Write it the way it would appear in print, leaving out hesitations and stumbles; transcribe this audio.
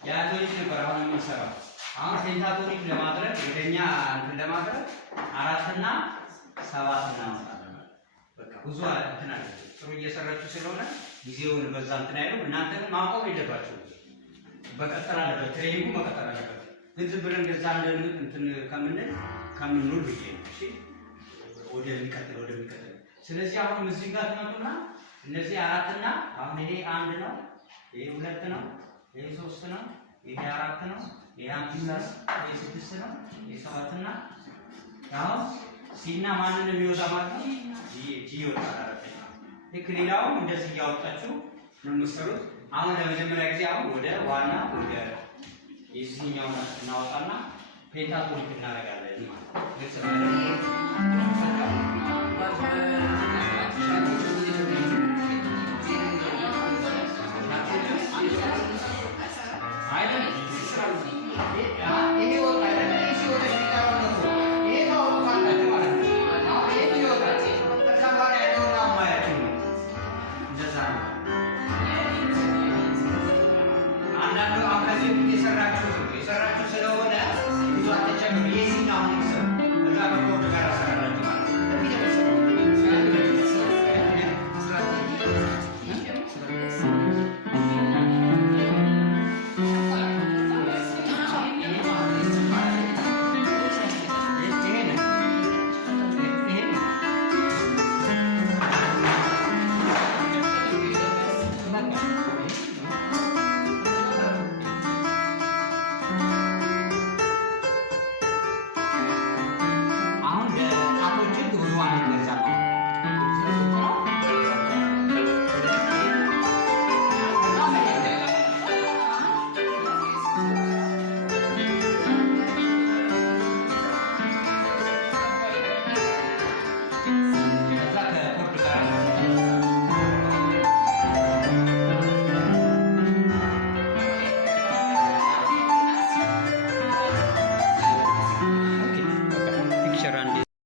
የአቶኒክ ነበር አሁን የምንሰራው። አሁን ፔንታቶኒክ ለማድረግ ወደኛ እንትን ለማድረግ 4 እና 7 እናመጣለን። በቃ ብዙ እንትን አለ። ጥሩ እየሰራችሁ ስለሆነ ጊዜውን በዛ እንትን አይደለም። እናንተ ግን ማቆም የለባችሁም። መቀጠል አለበት፣ ትሬኒንጉ መቀጠል አለበት። ግን ዝም ብለን እንደዛ እንትን ከምንውል ብዬ ነው። እሺ ወደሚቀጥለው። ስለዚህ አሁን እዚህ ጋር ትመጡና እነዚህ 4 እና አሁን ይሄ 1 ነው፣ ይሄ 2 ነው፣ ይሄ 3 ነው፣ ይሄ 4 ነው፣ ይሄ 5 ነው፣ ይሄ 6 ነው፣ ይሄ 7 እና አሁን ሲና ማንን የሚወጣ ማለት ነው? ጂ ይወጣል። አረፈኛ ልክ ሌላውም እንደዚህ እያወጣችሁ ነው የምትሰሩት። አሁን ለመጀመሪያ ጊዜ አሁን ወደ ዋና ወደ የዚህኛው እናወጣና ፔንታቶኒክ እናደርጋለን ማለት ነው። ግልጽ ነው። የሰራችሁ ስለሆነ ብዙ አትጨምሩ። የዚህኛውን ስም እዛ በኮርድ ጋር